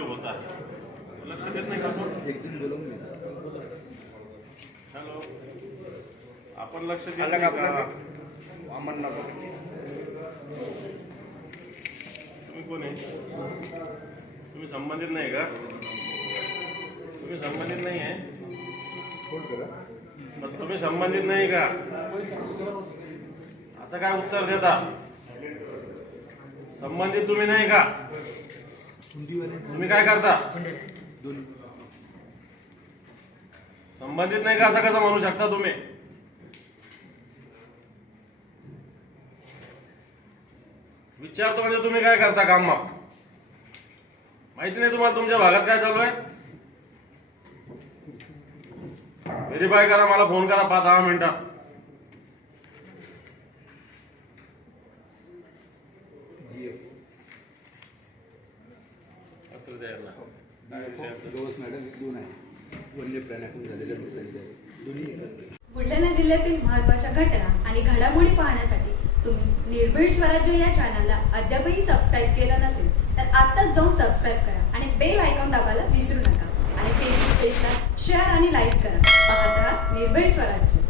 होत आहे लक्ष देत नाही का आपण हॅलो आपण लक्ष देत नाही का तुम्ही कोण आहे? तुम्ही संबंधित नाही का? तुम्ही संबंधित नाही आहे? तुम्ही संबंधित नाही का? असं काय उत्तर देता? संबंधित तुम्ही नाही का? तुम्ही काय करता? संबंधित नाही का असं कसं म्हणू शकता तुम्ही? विचारतो म्हणजे तुम्ही काय करता काम? मग माहिती नाही तुम्हाला तुमच्या भागात काय चालू आहे? व्हेरीफाय करा मला फोन करा पाच दहा मिनिटात बुलढाणा जिल्ह्यातील महत्त्वाच्या घटना आणि घडामोडी पाहण्यासाठी तुम्ही निर्भीड स्वराज्य या चॅनलला अद्यापही सबस्क्राईब केलं नसेल तर आत्ताच जाऊन सबस्क्राईब करा आणि बेल आयकॉन दाबायला विसरू नका. आणि फेसबुक पेजला शेअर आणि लाईक करा. पाहत राहा निर्भीड स्वराज्य।